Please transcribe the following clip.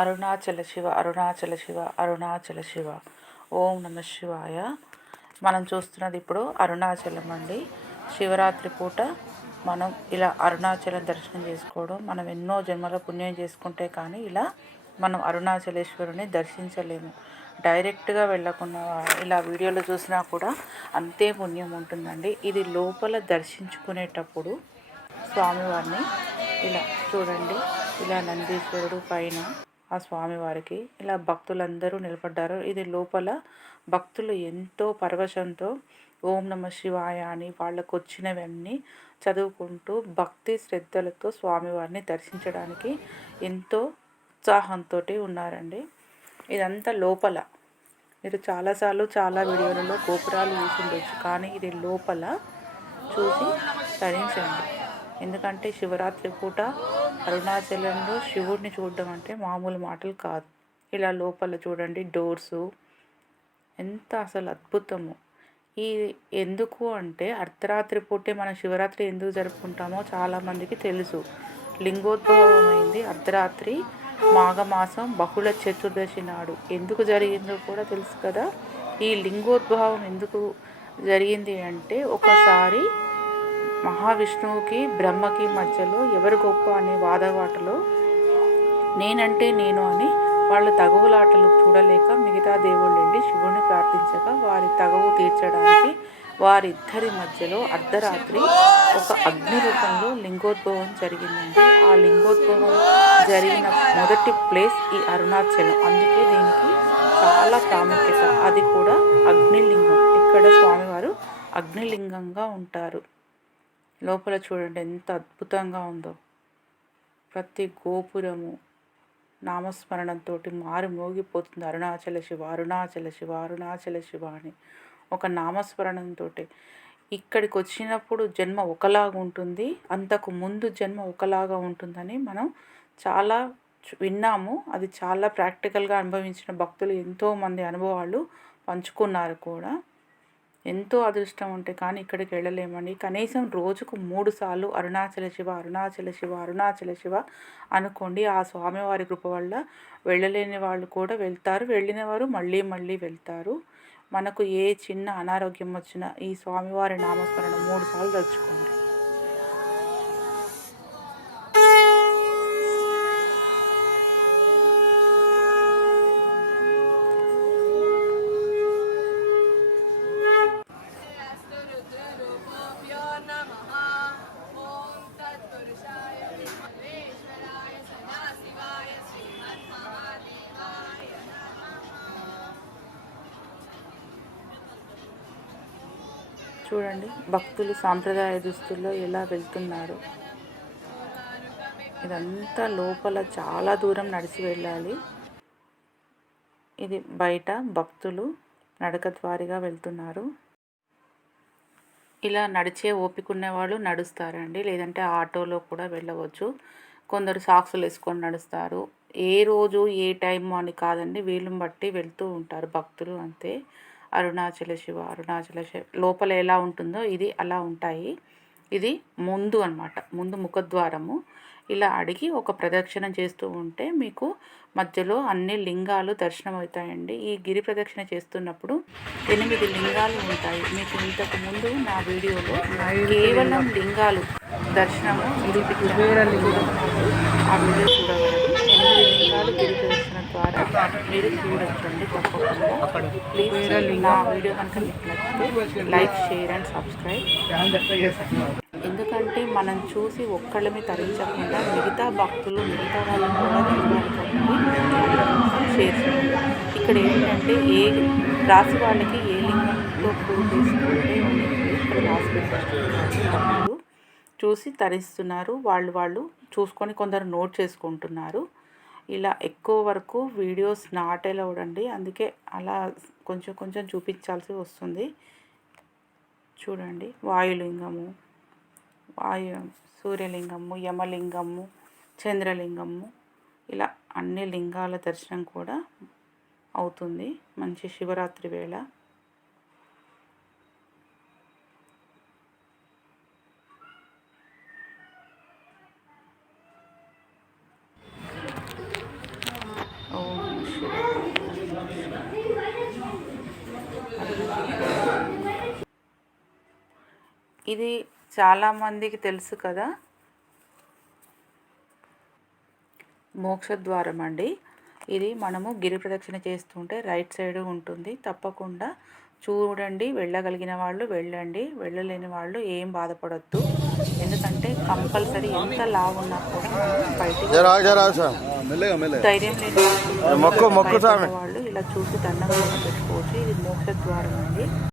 అరుణాచల శివ అరుణాచల శివ అరుణాచల శివ. ఓం నమ శివాయ. మనం చూస్తున్నది ఇప్పుడు అరుణాచలం అండి. శివరాత్రి పూట మనం ఇలా అరుణాచలం దర్శనం చేసుకోవడం మనం ఎన్నో జన్మల పుణ్యం చేసుకుంటే కానీ ఇలా మనం అరుణాచలేశ్వరుని దర్శించలేము. డైరెక్ట్గా వెళ్ళకుండా ఇలా వీడియోలో చూసినా కూడా అంతే పుణ్యం ఉంటుందండి. ఇది లోపల దర్శించుకునేటప్పుడు స్వామివారిని ఇలా చూడండి. ఇలా నందీశ్వరుడు పైన ఆ స్వామివారికి. ఇలా భక్తులందరూ నిలబడ్డారు. ఇది లోపల భక్తులు ఎంతో పరవశంతో ఓం నమ శివాయ అని వాళ్ళకు వచ్చినవన్నీ చదువుకుంటూ భక్తి శ్రద్ధలతో స్వామివారిని దర్శించడానికి ఎంతో ఉత్సాహంతో ఉన్నారండి. ఇదంతా లోపల. మీరు చాలాసార్లు చాలా వీడియోలలో గోపురాలు చూసి ఉండొచ్చు. కానీ ఇది లోపల చూసి తరించండి ఎందుకంటే శివరాత్రి పూట అరుణాచలంలో శివుడిని చూడడం అంటే మామూలు మాటలు కాదు. ఇలా లోపల చూడండి డోర్సు. ఎంత అసలు అద్భుతము. ఈ ఎందుకు అంటే అర్ధరాత్రి పూటే మనం శివరాత్రి ఎందుకు జరుపుకుంటామో చాలామందికి తెలుసు. లింగోద్భవం అయింది అర్ధరాత్రి మాఘమాసం బహుళ చతుర్దశి నాడు. ఎందుకు జరిగిందో కూడా తెలుసు కదా. ఈ లింగోద్భవం ఎందుకు జరిగింది అంటే ఒకసారి మహావిష్ణువుకి బ్రహ్మకి మధ్యలో ఎవరు గొప్ప అనే వాదవాటలో నేనంటే నేను అని వాళ్ళు తగవులాటలు చూడలేక మిగతా దేవుళ్ళు వెళ్ళి శివుని ప్రార్థించగా వారి తగవు తీర్చడానికి వారిద్దరి మధ్యలో అర్ధరాత్రి ఒక అగ్ని రూపంలో లింగోద్భవం జరిగిందండి. ఆ లింగోద్భవం జరిగిన మొదటి ప్లేస్ ఈ అరుణాచలం. అందుకే దీనికి చాలా ప్రాముఖ్యత. అది కూడా అగ్నిలింగం. ఇక్కడ స్వామివారు అగ్నిలింగంగా ఉంటారు. లోపల చూడండి ఎంత అద్భుతంగా ఉందో. ప్రతి గోపురము నామస్మరణంతో మారి మోగిపోతుంది. అరుణాచల శివ అరుణాచల శివ అరుణాచల శివ అని ఒక నామస్మరణంతో ఇక్కడికి వచ్చినప్పుడు జన్మ ఒకలాగా ఉంటుంది. అంతకు ముందు జన్మ ఒకలాగా ఉంటుందని మనం చాలా విన్నాము. అది చాలా ప్రాక్టికల్గా అనుభవించిన భక్తులు ఎంతోమంది అనుభవాలు పంచుకున్నారు కూడా. ఎంతో అదృష్టం ఉంటే కానీ ఇక్కడికి వెళ్ళలేమండి. కనీసం రోజుకు మూడు సార్లు అరుణాచల శివ అరుణాచల శివ అరుణాచల శివ అనుకోండి. ఆ స్వామివారి కృప వల్ల వెళ్ళలేని వాళ్ళు కూడా వెళ్తారు. వెళ్ళిన వారు మళ్ళీ మళ్ళీ వెళ్తారు. మనకు ఏ చిన్న అనారోగ్యం వచ్చినా ఈ స్వామివారి నామస్మరణ మూడు సార్లు తలుచుకోండి చూడండి. భక్తులు సాంప్రదాయ దుస్తుల్లో ఎలా వెళ్తున్నారు. ఇదంతా లోపల చాలా దూరం నడిచి వెళ్ళాలి. ఇది బయట భక్తులు నడక ద్వారిగా వెళ్తున్నారు. ఇలా నడిచే ఓపిక ఉన్నవాళ్ళు నడుస్తారండి. లేదంటే ఆటోలో కూడా వెళ్ళవచ్చు. కొందరు సాక్సులు వేసుకొని నడుస్తారు. ఏ రోజు ఏ టైం అని కాదండి. వీళ్ళని బట్టి వెళ్తూ ఉంటారు భక్తులు అంతే. అరుణాచల శివ అరుణాచల శివ. లోపల ఎలా ఉంటుందో ఇది అలా ఉంటాయి. ఇది ముందు అనమాట ముందు ముఖద్వారము. ఇలా అడిగి ఒక ప్రదక్షిణ చేస్తూ ఉంటే మీకు మధ్యలో అన్ని లింగాలు దర్శనం అవుతాయండి ఈ గిరి ప్రదక్షిణ చేస్తున్నప్పుడు ఎనిమిది లింగాలు ఉంటాయి. మీకు ఇంతకు ముందు నా వీడియోలో కేవలం లింగాలు దర్శనము ఆ వీడియో చూడగలరు ఎనిమిది లింగాలు ద్వారా మీరు చూడొచ్చండి తప్పకుండా. ప్లీజ్ నా వీడియో కనుక మీకు నచ్చితే లైక్ షేర్ అండ్ సబ్స్క్రైబ్. ఎందుకంటే మనం చూసి ఒక్కళ్ళమే తరించకుండా మిగతా భక్తులు మిగతా వాళ్ళు కూడా షేర్ ఇక్కడ ఏంటంటే ఏ రాసి వాళ్ళకి ఏ లింగంతో ప్రూవ్ చేసుకుంటే ఇక్కడ రాసి చూసి తరిస్తున్నారు. వాళ్ళు వాళ్ళు చూసుకొని కొందరు నోట్ చేసుకుంటున్నారు. ఇలా ఎక్కువ వరకు వీడియోస్ నాట్ అలౌడ్ అండి. అందుకే అలా కొంచెం కొంచెం చూపించాల్సి వస్తుంది. చూడండి. వాయులింగము వాయు సూర్యలింగము యమలింగము చంద్రలింగము ఇలా అన్ని లింగాల దర్శనం కూడా అవుతుంది. మంచి శివరాత్రి వేళ. ఇది చాలామందికి తెలుసు కదా. మోక్షద్వారం అండి. ఇది మనము గిరి ప్రదక్షిణ చేస్తుంటే రైట్ సైడ్ ఉంటుంది. తప్పకుండా చూడండి వెళ్ళగలిగిన వాళ్ళు వెళ్ళండి. వెళ్ళలేని వాళ్ళు ఏం బాధపడద్దు. ఎందుకంటే కంపల్సరీ ఎంత లావు ఉన్నా కూడా మనం బయటికి జరా జరా సార్ మెల్లగా మెల్లగా. ధైర్యం లేని వాళ్ళు, మొక్కు, మొక్కు భయపడే స్వామి. వాళ్ళు ఇలా చూసి దండం పెట్టుకోవచ్చు. ఇది మోక్ష ద్వారం అండి.